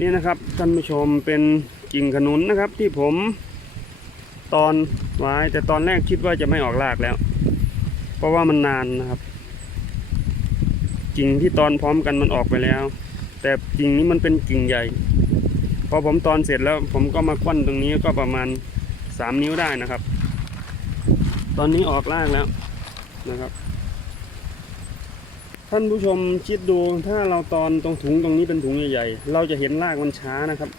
นี่นะครับท่านผู้ชมเป็นกิ่งขนุนนะครับ ที่ผมตอนไว้แต่ตอนแรกคิดว่าจะไม่ออกรากแล้ว เพราะว่ามันนานนะครับ กิ่งที่ตอนพร้อมกันมันออกไปแล้ว แต่กิ่งนี้มันเป็นกิ่งใหญ่พอผมตอนเสร็จแล้วผมก็มาควันตรงนี้ก็ประมาณสามนิ้วได้นะครับ ตอนนี้ออกรากแล้วนะครับ ท่านผู้ชมคิดดูถ้าเราตอนตรงถุงตรงนี้เป็นถุงใหญ่ๆ เราจะเห็นรากมันช้านะครับ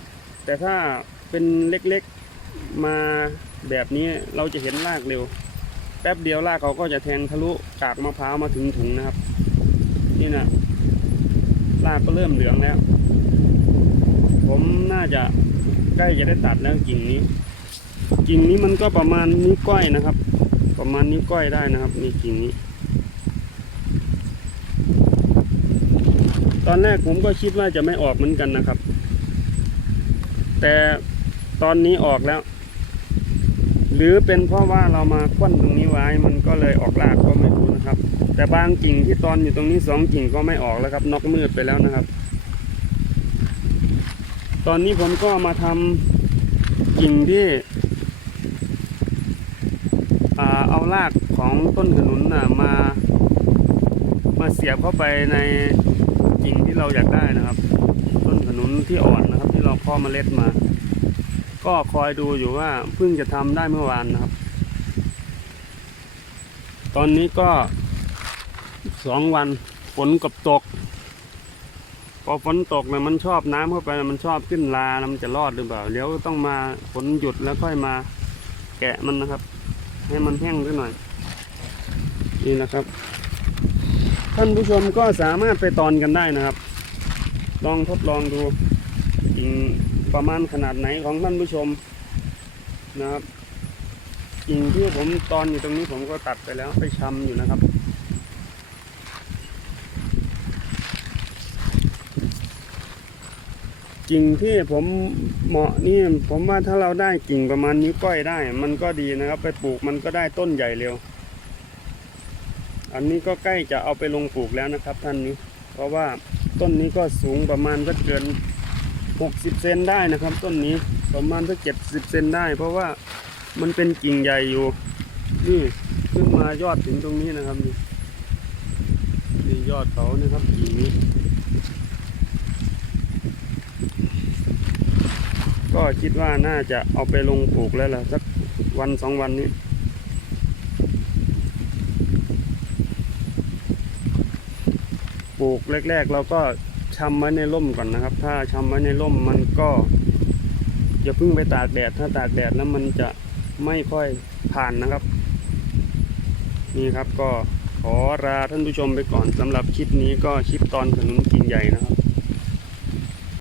แต่ถ้าเป็นเล็กๆมาแบบนี้เราจะเห็นรากเร็ว แป๊บเดียวรากเขาก็จะแทงทะลุกากมะพร้าวมาถึงถุงนะครับ นี่นะรากก็เริ่มเหลืองแล้ว ผมน่าจะใกล้จะได้ตัดแล้วกิ่งนี้ กิ่งนี้มันก็ประมาณนิ้วก้อยนะครับ ประมาณนิ้วก้อยได้นะครับนี่กิ่งนี้ ตอนแรกผมก็คิดว่าจะไม่ออกเหมือนกันนะครับ แต่ตอนนี้ออกแล้ว หรือเป็นเพราะว่าเรามาคว่ำตรงนี้ไว้มันก็เลยออกรากก็ไม่รู้นะครับ แต่บางกิ่งที่ตอนอยู่ตรงนี้สองกิ่งก็ไม่ออกแล้วครับนอกมืดไปแล้วนะครับ ตอนนี้ผมก็มาทำกิ่งที่เอารากของต้นขนุนนะมามาเสียบเข้าไปใน กิ่งที่เราอยากได้นะครับ ต้นขนุนที่อ่อนนะครับ ที่เราเพาะเมล็ดมา ก็คอยดูอยู่ว่าเพิ่งจะทำได้เมื่อวานนะครับ ตอนนี้ก็สองวันฝนกับตก พอฝนตกเนี่ยมันชอบน้ำเข้าไปมันชอบขึ้นลาแล้วมันจะรอดหรือเปล่าเดี๋ยวต้องมาฝนหยุดแล้วค่อยมาแกะมันนะครับ ให้มันแห้งสักหน่อยนี่นะครับ ท่านผู้ชมก็สามารถไปตอนกันได้นะครับ ลองทดลองดูกิ่งประมาณขนาดไหนของท่านผู้ชมนะครับกิ่งที่ผมตอนอยู่ตรงนี้ผมก็ตัดไปแล้วไปชำอยู่นะครับกิ่งที่ผมเหมาะนี่ผมว่าถ้าเราได้กิ่งประมาณนิ้วก้อยได้ มันก็ดีนะครับ ไปปลูกมันก็ได้ต้นใหญ่เร็ว อันนี้ก็ใกล้จะเอาไปลงปลูกแล้วนะครับ ท่านนี้ เพราะว่าต้นนี้ก็สูงประมาณสักเกิน 60 เซนได้นะครับ ต้นนี้ประมาณสัก70เซนได้ เพราะว่ามันเป็นกิ่งใหญ่อยู่ นี่ขึ้นมายอดถึงตรงนี้นะครับนี่นี่ยอดเขานะครับกิ่งนี้ ก็คิดว่าน่าจะเอาไปลงปลูกแล้วล่ะสักวันสองวันนี้ ปลูกแรก ๆ เราก็ชำไว้ในร่มก่อนนะครับ ถ้าชำไว้ในร่มมันก็อย่าเพิ่งไปตากแดด ถ้าตากแดดแล้วมันจะไม่ค่อยผ่านนะครับ นี่ครับก็ขอลาท่านผู้ชมไปก่อนสำหรับคลิปนี้ก็คลิปตอนขนุนกินใหญ่นะครับ